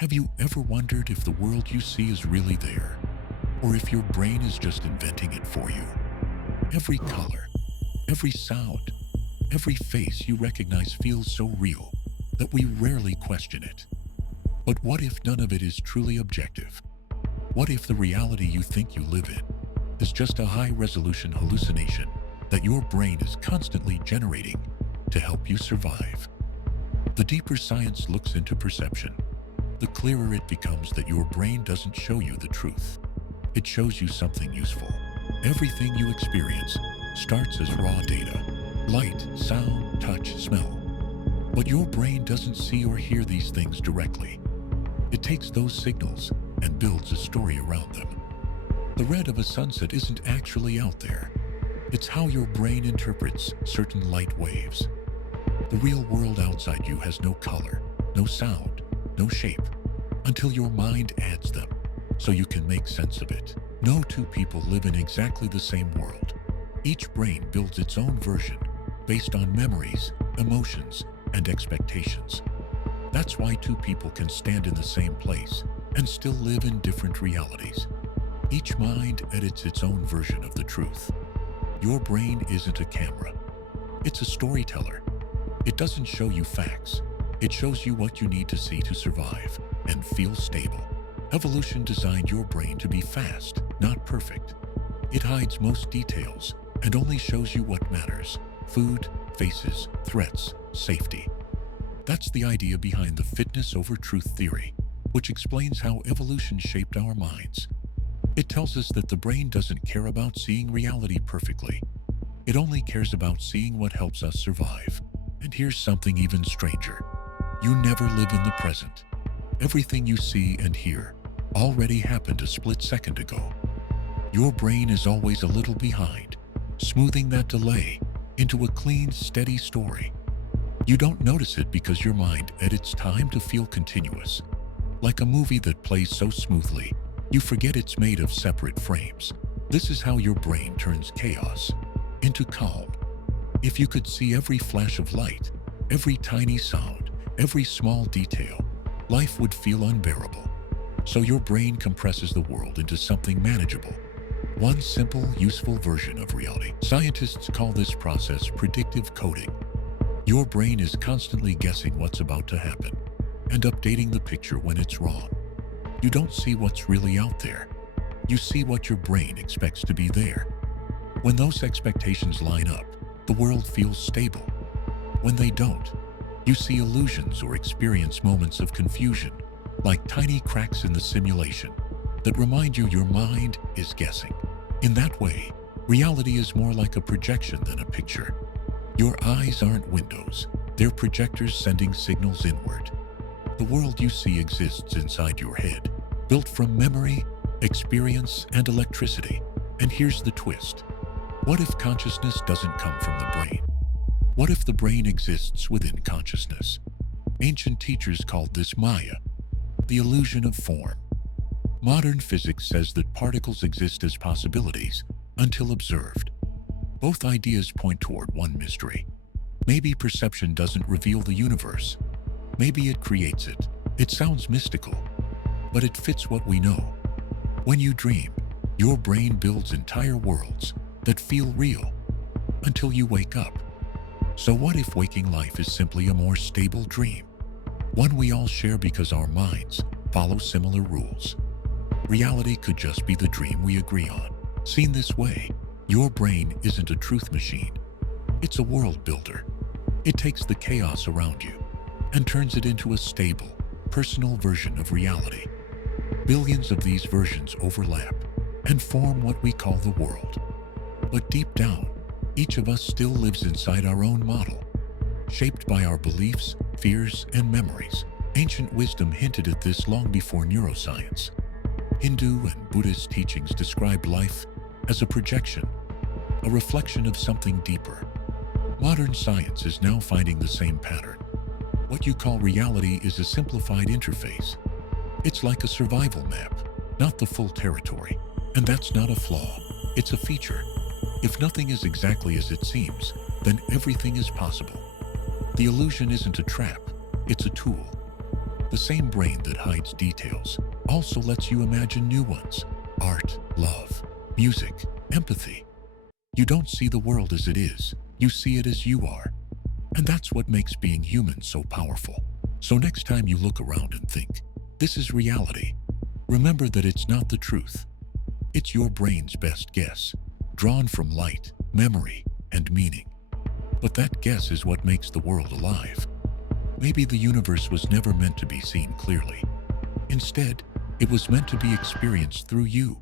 Have you ever wondered if the world you see is really there, or if your brain is just inventing it for you? Every color, every sound, every face you recognize feels so real that we rarely question it. But what if none of it is truly objective? What if the reality you think you live in is just a high-resolution hallucination that your brain is constantly generating to help you survive? The deeper science looks into perception, the clearer it becomes that your brain doesn't show you the truth. It shows you something useful. Everything you experience starts as raw data: light, sound, touch, smell. But your brain doesn't see or hear these things directly. It takes those signals and builds a story around them. The red of a sunset isn't actually out there. It's how your brain interprets certain light waves. The real world outside you has no color, no sound, no shape, until your mind adds them so you can make sense of it. No two people live in exactly the same world. Each brain builds its own version based on memories, emotions, and expectations. That's why two people can stand in the same place and still live in different realities. Each mind edits its own version of the truth. Your brain isn't a camera. It's a storyteller. It doesn't show you facts. It shows you what you need to see to survive and feel stable. Evolution designed your brain to be fast, not perfect. It hides most details and only shows you what matters: food, faces, threats, safety. That's the idea behind the fitness over truth theory, which explains how evolution shaped our minds. It tells us that the brain doesn't care about seeing reality perfectly. It only cares about seeing what helps us survive. And here's something even stranger. You never live in the present. Everything you see and hear already happened a split second ago. Your brain is always a little behind, smoothing that delay into a clean, steady story. You don't notice it because your mind edits time to feel continuous, like a movie that plays so smoothly, you forget it's made of separate frames. This is how your brain turns chaos into calm. If you could see every flash of light, every tiny sound, every small detail, life would feel unbearable. So your brain compresses the world into something manageable. One simple, useful version of reality. Scientists call this process predictive coding. Your brain is constantly guessing what's about to happen and updating the picture when it's wrong. You don't see what's really out there. You see what your brain expects to be there. When those expectations line up, the world feels stable. When they don't, you see illusions or experience moments of confusion, like tiny cracks in the simulation that remind you your mind is guessing. In that way, reality is more like a projection than a picture. Your eyes aren't windows, they're projectors sending signals inward. The world you see exists inside your head, built from memory, experience, and electricity. And here's the twist. What if consciousness doesn't come from the brain? What if the brain exists within consciousness? Ancient teachers called this Maya, the illusion of form. Modern physics says that particles exist as possibilities until observed. Both ideas point toward one mystery. Maybe perception doesn't reveal the universe. Maybe it creates it. It sounds mystical, but it fits what we know. When you dream, your brain builds entire worlds that feel real until you wake up. So what if waking life is simply a more stable dream? One we all share because our minds follow similar rules. Reality could just be the dream we agree on. Seen this way, your brain isn't a truth machine. It's a world builder. It takes the chaos around you and turns it into a stable, personal version of reality. Billions of these versions overlap and form what we call the world. But deep down, each of us still lives inside our own model, shaped by our beliefs, fears, and memories. Ancient wisdom hinted at this long before neuroscience. Hindu and Buddhist teachings described life as a projection, a reflection of something deeper. Modern science is now finding the same pattern. What you call reality is a simplified interface. It's like a survival map, not the full territory. And that's not a flaw, it's a feature. If nothing is exactly as it seems, then everything is possible. The illusion isn't a trap, it's a tool. The same brain that hides details also lets you imagine new ones: art, love, music, empathy. You don't see the world as it is, you see it as you are. And that's what makes being human so powerful. So next time you look around and think, this is reality, remember that it's not the truth. It's your brain's best guess, drawn from light, memory, and meaning. But that guess is what makes the world alive. Maybe the universe was never meant to be seen clearly. Instead, it was meant to be experienced through you.